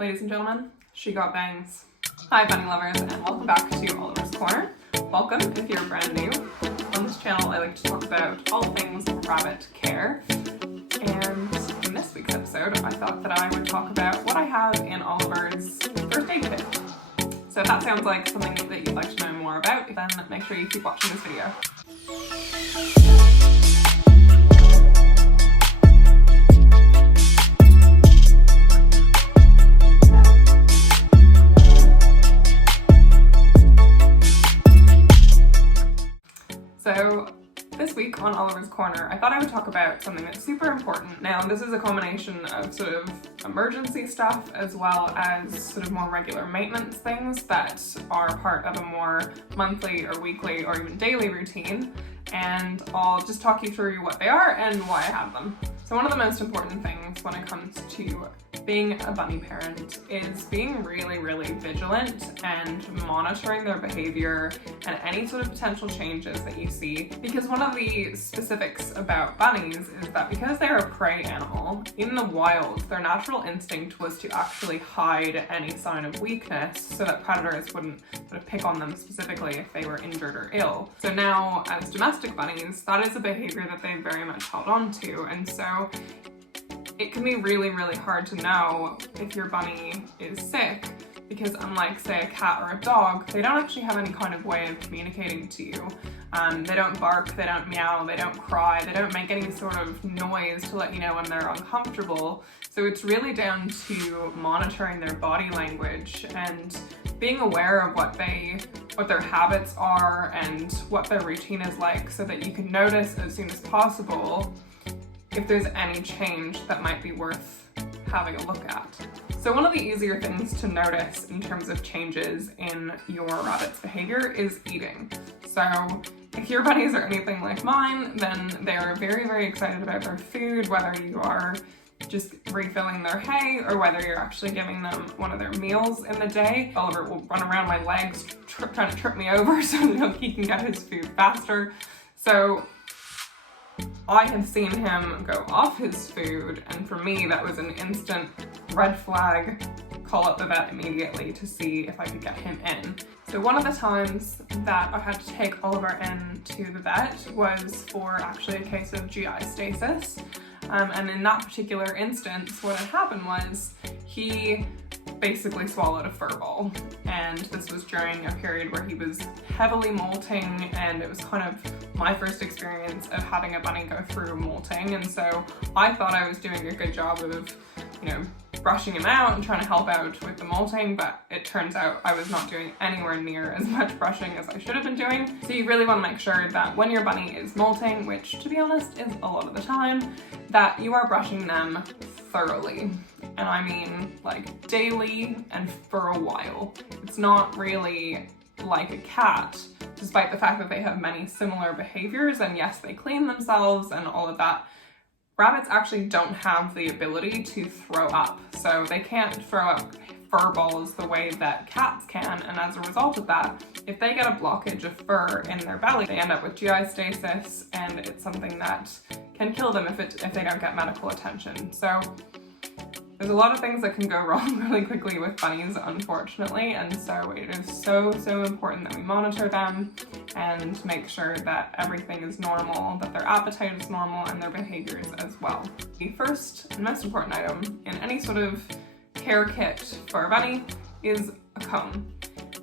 Ladies and gentlemen, she got bangs. Hi bunny lovers, and welcome back to Oliver's Corner. Welcome if you're brand new. On this channel I like to talk about all things rabbit care, and in this week's episode I thought that I would talk about what I have in Oliver's first aid kit. So if that sounds like something that you'd like to know more about, then make sure you keep watching this video. So this week on Oliver's Corner, I thought I would talk about something that's super important. Now, this is a combination of sort of emergency stuff as well as sort of more regular maintenance things that are part of a more monthly or weekly or even daily routine. And I'll just talk you through what they are and why I have them. So one of the most important things when it comes to being a bunny parent is being really vigilant and monitoring their behavior and any sort of potential changes that you see. Because one of the specifics about bunnies is that because they're a prey animal, in the wild, their natural instinct was to actually hide any sign of weakness so that predators wouldn't sort of pick on them specifically if they were injured or ill. So now, as domestic bunnies, that is a behavior that they very much held on to, and so it can be really hard to know if your bunny is sick because unlike, say, a cat or a dog, they don't actually have any kind of way of communicating to you. They don't bark, they don't meow, they don't cry, they don't make any sort of noise to let you know when they're uncomfortable. So it's really down to monitoring their body language and being aware of what their habits are and what their routine is like so that you can notice as soon as possible if there's any change that might be worth having a look at. So one of the easier things to notice in terms of changes in your rabbit's behavior is eating. So if your bunnies are anything like mine, then they are very excited about their food, whether you are just refilling their hay or whether you're actually giving them one of their meals in the day. Oliver will run around my legs trying to trip me over so that he can get his food faster. So I have seen him go off his food, and for me that was an instant red flag. Call up the vet immediately to see if I could get him in. So one of the times that I had to take Oliver in to the vet was for actually a case of GI stasis. And in that particular instance, what had happened was he basically swallowed a fur ball. And this was during a period where he was heavily molting, and it was kind of my first experience of having a bunny go through molting. And so I thought I was doing a good job of, brushing him out and trying to help out with the molting, but it turns out I was not doing anywhere near as much brushing as I should have been doing. So you really want to make sure that when your bunny is molting, which to be honest is a lot of the time, that you are brushing them thoroughly. And I mean like daily and for a while. It's not really like a cat, despite the fact that they have many similar behaviors, and yes, they clean themselves and all of that. Rabbits actually don't have the ability to throw up, so they can't throw up fur balls the way that cats can, and as a result of that, if they get a blockage of fur in their belly, they end up with GI stasis, and it's something that can kill them if they don't get medical attention. So there's a lot of things that can go wrong really quickly with bunnies, unfortunately, and so it is so important that we monitor them and make sure that everything is normal, that their appetite is normal, and their behaviors as well. The first and most important item in any sort of care kit for a bunny is a comb.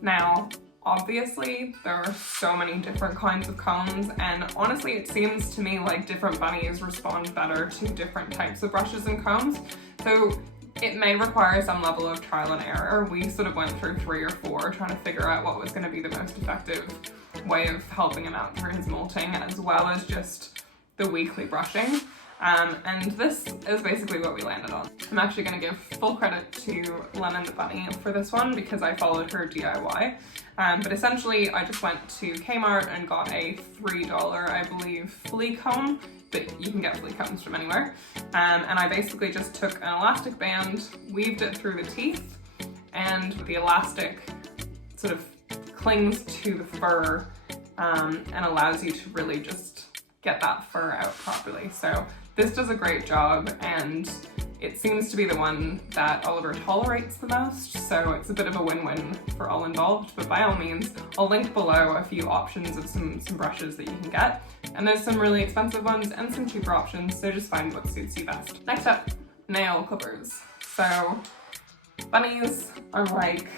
Now, obviously, there are so many different kinds of combs, and honestly, it seems to me like different bunnies respond better to different types of brushes and combs. So it may require some level of trial and error. We sort of went through 3 or 4 trying to figure out what was going to be the most effective way of helping him out through his molting, as well as just the weekly brushing. And this is basically what we landed on. I'm actually going to give full credit to Lennon the bunny for this one because I followed her DIY. But essentially I just went to Kmart and got a $3, I believe, flea comb, but you can get flea combs from anywhere. And I basically just took an elastic band, weaved it through the teeth, and the elastic sort of clings to the fur and allows you to really just get that fur out properly. So this does a great job, and it seems to be the one that Oliver tolerates the most, so it's a bit of a win-win for all involved. But by all means, I'll link below a few options of some brushes that you can get. And there's some really expensive ones and some cheaper options, so just find what suits you best. Next up, nail clippers. So bunnies are like,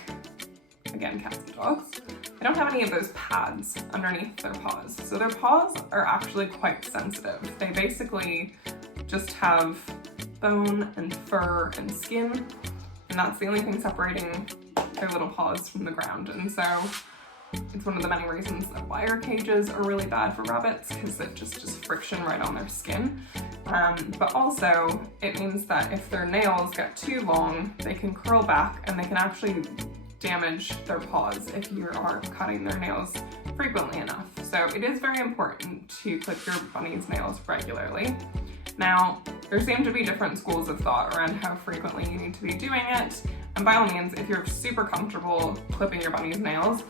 again, cats and dogs. They don't have any of those pads underneath their paws. So their paws are actually quite sensitive. They basically just have bone and fur and skin, and that's the only thing separating their little paws from the ground. And so it's one of the many reasons that wire cages are really bad for rabbits, because it just friction right on their skin. But also it means that if their nails get too long, they can curl back and they can actually damage their paws if you are cutting their nails frequently enough. So it is very important to clip your bunny's nails regularly. Now, there seem to be different schools of thought around how frequently you need to be doing it, and by all means, if you're super comfortable clipping your bunny's nails,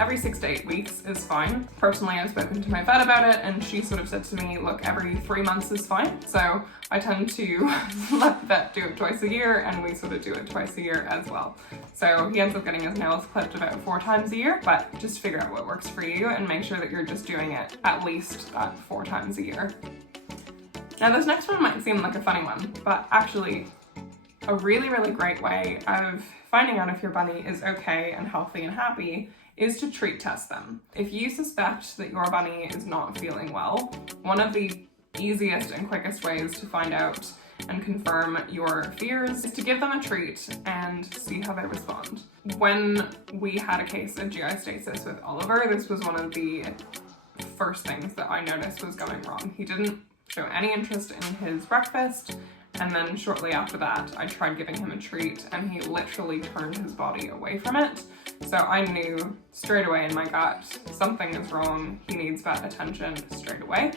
every 6 to 8 weeks is fine. Personally, I've spoken to my vet about it, and she sort of said to me, look, every 3 months is fine. So I tend to let the vet do it twice a year, and we sort of do it twice a year as well. So he ends up getting his nails clipped about 4 times a year, but just figure out what works for you and make sure that you're just doing it at least that 4 times a year. Now this next one might seem like a funny one, but actually a really, really great way of finding out if your bunny is okay and healthy and happy is to treat test them. If you suspect that your bunny is not feeling well, one of the easiest and quickest ways to find out and confirm your fears is to give them a treat and see how they respond. When we had a case of GI stasis with Oliver, this was one of the first things that I noticed was going wrong. He didn't show any interest in his breakfast, and then shortly after that I tried giving him a treat and he literally turned his body away from it. So I knew straight away in my gut, something is wrong, he needs vet attention straight away.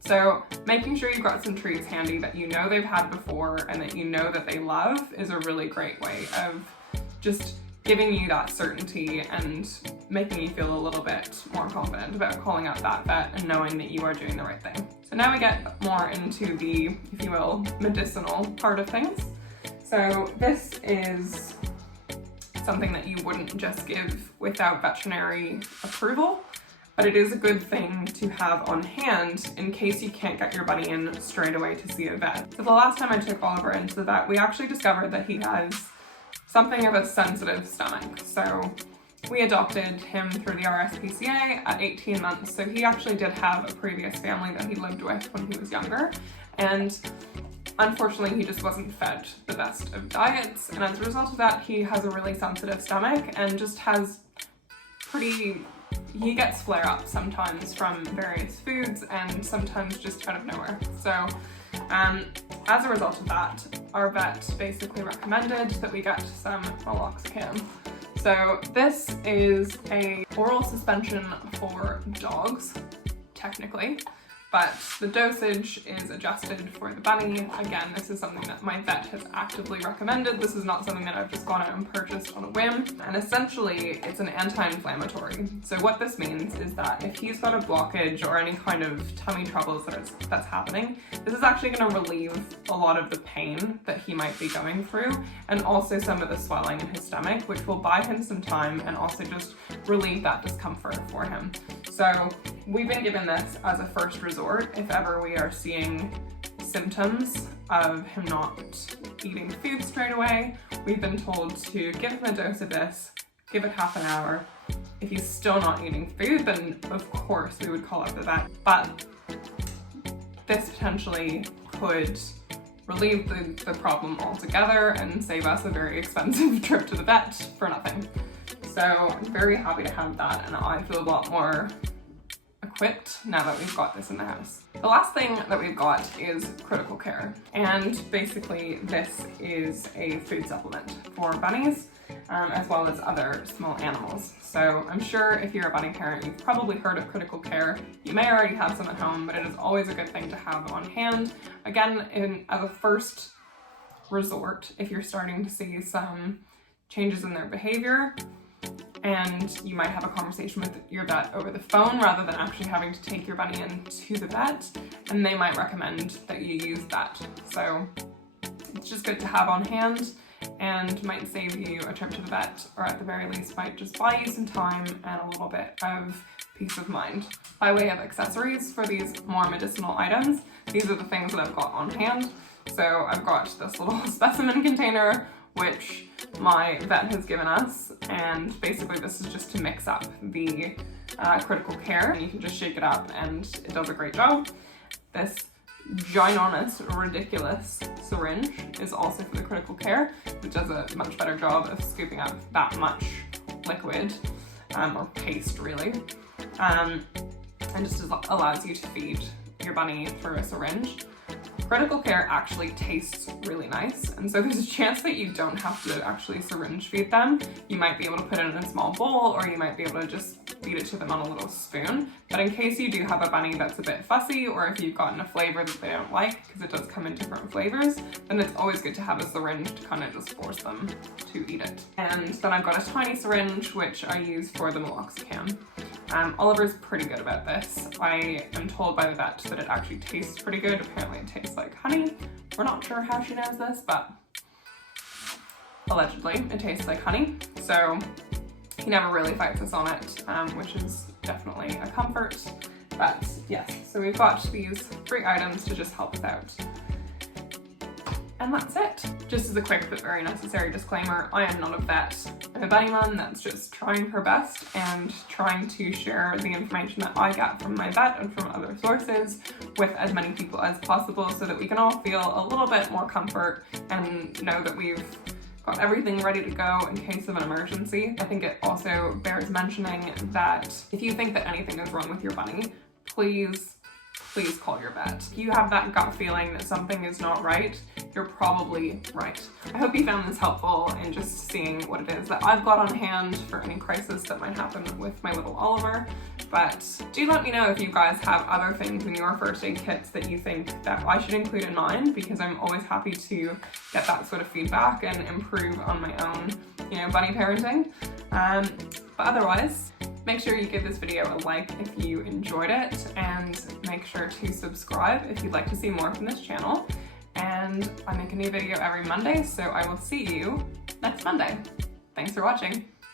So making sure you've got some treats handy that you know they've had before and that you know that they love is a really great way of just giving you that certainty and making you feel a little bit more confident about calling up that vet and knowing that you are doing the right thing. So now we get more into the, if you will, medicinal part of things. So this is something that you wouldn't just give without veterinary approval, but it is a good thing to have on hand in case you can't get your bunny in straight away to see a vet. So the last time I took Oliver into the vet, we actually discovered that he has something of a sensitive stomach. So we adopted him through the RSPCA at 18 months. So he actually did have a previous family that he lived with when he was younger. And unfortunately, he just wasn't fed the best of diets. And as a result of that, he has a really sensitive stomach and just has he gets flare-ups sometimes from various foods and sometimes just out of nowhere. So as a result of that, our vet basically recommended that we get some meloxicam. So this is a oral suspension for dogs, technically, but the dosage is adjusted for the bunny. Again, this is something that my vet has actively recommended. This is not something that I've just gone out and purchased on a whim. And essentially, it's an anti-inflammatory. So what this means is that if he's got a blockage or any kind of tummy troubles that's happening, this is actually going to relieve a lot of the pain that he might be going through, and also some of the swelling in his stomach, which will buy him some time and also just relieve that discomfort for him. So we've been given this as a first resort if ever we are seeing symptoms of him not eating food straight away. We've been told to give him a dose of this, give it half an hour. If he's still not eating food, then of course we would call up the vet. But this potentially could relieve the problem altogether and save us a very expensive trip to the vet for nothing. So I'm very happy to have that, and I feel a lot more equipped now that we've got this in the house. The last thing that we've got is critical care, and basically this is a food supplement for bunnies as well as other small animals. So I'm sure if you're a bunny parent, you've probably heard of critical care. You may already have some at home, but it is always a good thing to have on hand. Again, as a first resort, if you're starting to see some changes in their behavior, and you might have a conversation with your vet over the phone rather than actually having to take your bunny in to the vet, and they might recommend that you use that. So it's just good to have on hand and might save you a trip to the vet, or at the very least might just buy you some time and a little bit of peace of mind. By way of accessories for these more medicinal items, these are the things that I've got on hand. So I've got this little specimen container, which my vet has given us, and basically this is just to mix up the critical care. You can just shake it up and it does a great job. This ginormous, ridiculous syringe is also for the critical care, which does a much better job of scooping up that much liquid, or paste really, and just allows you to feed your bunny through a syringe. Critical care actually tastes really nice, and so there's a chance that you don't have to actually syringe feed them. You might be able to put it in a small bowl, or you might be able to just feed it to them on a little spoon. But in case you do have a bunny that's a bit fussy, or if you've gotten a flavor that they don't like, because it does come in different flavors, then it's always good to have a syringe to kind of just force them to eat it. And then I've got a tiny syringe, which I use for the meloxicam. Oliver's pretty good about this. I am told by the vet that it actually tastes pretty good. Apparently it tastes like honey. We're not sure how she knows this, but allegedly it tastes like honey. So he never really fights us on it, which is definitely a comfort. But yes, so we've got these 3 items to just help us out. And that's it. Just as a quick but very necessary disclaimer, I am not a vet. I'm a bunny mum that's just trying her best and trying to share the information that I get from my vet and from other sources with as many people as possible, so that we can all feel a little bit more comfort and know that we've got everything ready to go in case of an emergency. I think it also bears mentioning that if you think that anything is wrong with your bunny, please call your vet. If you have that gut feeling that something is not right, you're probably right. I hope you found this helpful in just seeing what it is that I've got on hand for any crisis that might happen with my little Oliver. But do let me know if you guys have other things in your first aid kits that you think that I should include in mine, because I'm always happy to get that sort of feedback and improve on my own, bunny parenting. But otherwise, make sure you give this video a like if you enjoyed it, and make sure to subscribe if you'd like to see more from this channel. And I make a new video every Monday, so I will see you next Monday. Thanks for watching.